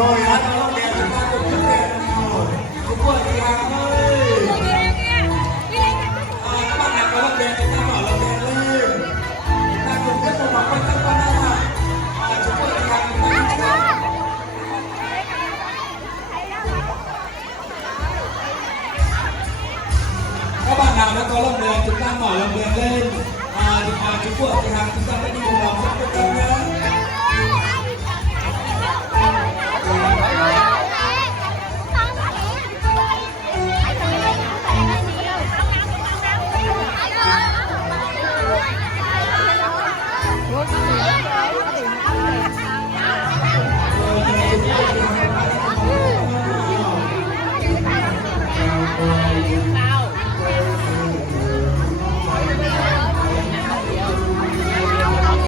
โดยรัฐเราแดงกันทุกเดือนทุกคนที่ทำเลยบ้านไหนก็เราแดงกันตลอดเราแดงเลยถ้าคุณจะต้องมาเป็นต้นหน้าทุกคนที่ทำก็บ้านไหนแล้วก็เราแดงจุดตั้งหน่อยเราแดงเล่นทุกคนที่ทำทุกคนไม่ได้ดูเราสักคนนะBye.